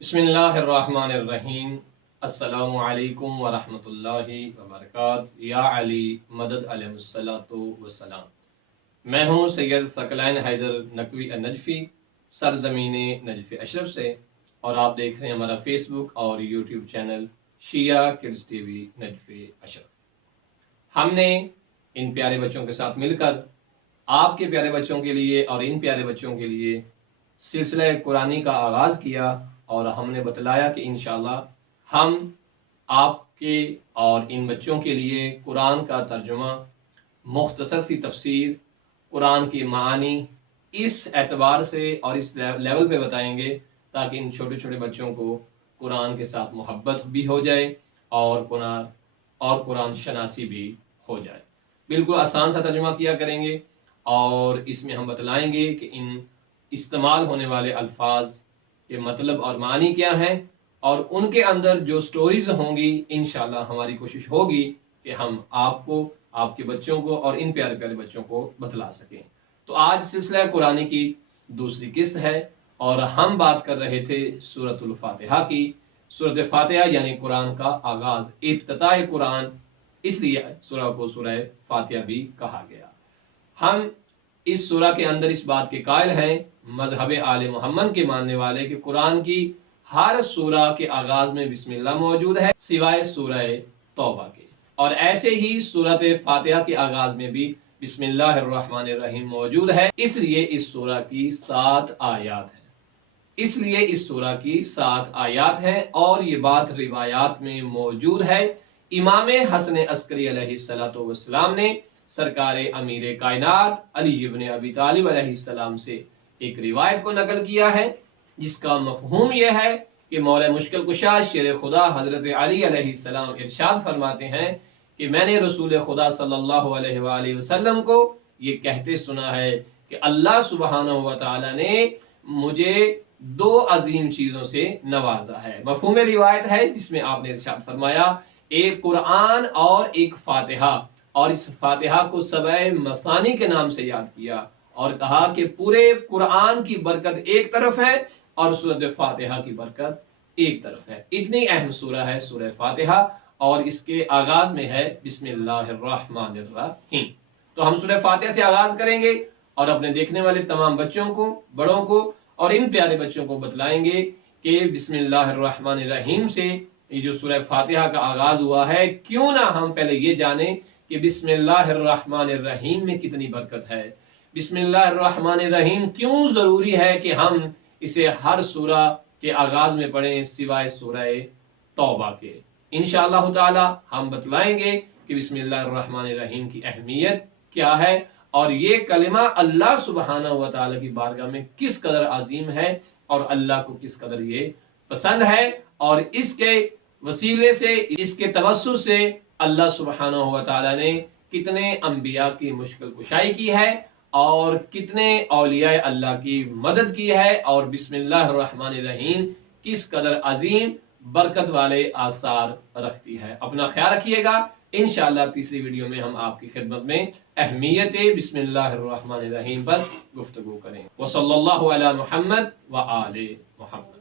बिस्मिल्लाहिर्रहमानिर्रहीम। अस्सलामु अलैकुम वरहमतुल्लाहि वबरकातुहू। या अली मदद अलैहिस्सलातु वस्सलाम। मैं हूँ सैयद सकलैन हैदर नकवी नजफ़ी, सरज़मीन नजफ़ अशरफ से, और आप देख रहे हैं हमारा फेसबुक और यूट्यूब चैनल शिया किड्स टीवी नजफ़ अशरफ। हमने इन प्यारे बच्चों के साथ मिलकर आपके प्यारे बच्चों के लिए और इन प्यारे बच्चों के लिए सिलसिला कुरानी का आगाज़ किया, और हमने बतलाया कि इंशाअल्लाह हम आपके और इन बच्चों के लिए कुरान का तर्जुमा, मुख्तसर सी तफसीर, कुरान की मानी इस एतबार से और इस लेवल पे बताएंगे ताकि इन छोटे छोटे बच्चों को कुरान के साथ मोहब्बत भी हो जाए और कुरान शनासी भी हो जाए। बिल्कुल आसान सा तर्जुमा किया करेंगे, और इसमें हम बतलाएंगे कि इन इस्तेमाल होने वाले अल्फाज के मतलब और मानी क्या हैं, और उनके अंदर जो स्टोरीज होंगी इंशाअल्लाह हमारी कोशिश होगी कि हम आपको, आपके बच्चों को और इन प्यारे प्यारे बच्चों को बतला सकें। तो आज सिलसिला कुरानी की दूसरी किस्त है, और हम बात कर रहे थे सूरतुल फातिहा की। सूरत फातिहा यानी कुरान का आगाज, इफ्तिताह कुरान, इसलिए सूरह को सूरह फातिहा भी कहा गया। हम इस सूरह के अंदर इस बात के कायल हैं, मजहब आले मोहम्मद के मानने वाले, कि कुरान की हर सूरह के आगाज में बिस्मिल्लाह मौजूद है सिवाय सूरह तौबा के, और ऐसे ही सूरत फातिहा के आगाज में भी बिस्मिल्लाहिर्रहमानिर्रहीम मौजूद है। इसलिए इस सूरह की 7 आयात हैं, और ये बात रिवायात में मौजूद है। इमाम हसन अस्करी अलैहिस्सलातु वस्सलाम ने सरकार अमीर कायनात अली इब्न अबी तालिब अलैहिस्सलाम से एक रिवायत को नकल किया है, जिसका मफहूम यह है कि मौला मुश्किल कुशा शेर खुदा हजरत अली अलैहिस्सलाम इरशाद फरमाते हैं कि मैंने रसूल खुदा सल्लल्लाहु अलैहि वसल्लम को ये कहते सुना है कि अल्लाह सुब्हानहु व तआला ने मुझे 2 अजीम चीजों से नवाजा है। मफहूम रिवायत है जिसमें आपने इरशाद फरमाया, एक कुरान और एक फातिहा, और इस फातिहा को सबए मसानी के नाम से याद किया, और कहा कि पूरे कुरान की बरकत एक तरफ है और सूरत फातिहा की बरकत एक तरफ है। इतनी अहम सूरह है सूरह फातिहा, और इसके आगाज में है बिस्मिल्लाहिर्रहमानिर्रहीम। तो हम सूरह फातिहा से आगाज करेंगे, और अपने देखने वाले तमाम बच्चों को, बड़ों को और इन प्यारे बच्चों को बतलाएंगे कि बिस्मिल्लाहिर्रहमानिर्रहीम से ये जो सूरह फातिहा का आगाज हुआ है, क्यों ना हम पहले ये जाने कि बिस्मिल्लाहिर्रहमानिर्रहीम में कितनी बरकत है। बिस्मिल्लाहिर्रहमानिर्रहीम क्यों जरूरी है कि हम इसे हर सूरह के आगाज में पढ़ें सिवाय सूरह तौबा के। इंशाअल्लाह ताला हम बतलाएंगे कि बिस्मिल्लाहिर्रहमानिर्रहीम की अहमियत क्या है, और ये कलिमा अल्लाह सुब्हानहु व तआला की बारगाह में किस कदर अजीम है, और अल्लाह को किस कदर ये पसंद है, और इसके वसीले से, इसके तवस्सुल से अल्लाह सुब्हानहु व तआला ने कितने अंबिया की मुश्किल कुशाई की है, और कितने औलिया अल्लाह की मदद की है, और बिस्मिल्लाहिर्रहमानिर्रहीम किस कदर अजीम बरकत वाले आसार रखती है। अपना ख्याल रखिएगा। इंशाअल्लाह तीसरी वीडियो में हम आपकी खिदमत में अहमियत बिस्मिल्लाहिर्रहमानिर्रहीम पर गुफ्तगू करें। वसल्लल्लाहु अला मुहम्मद व आले मुहम्मद।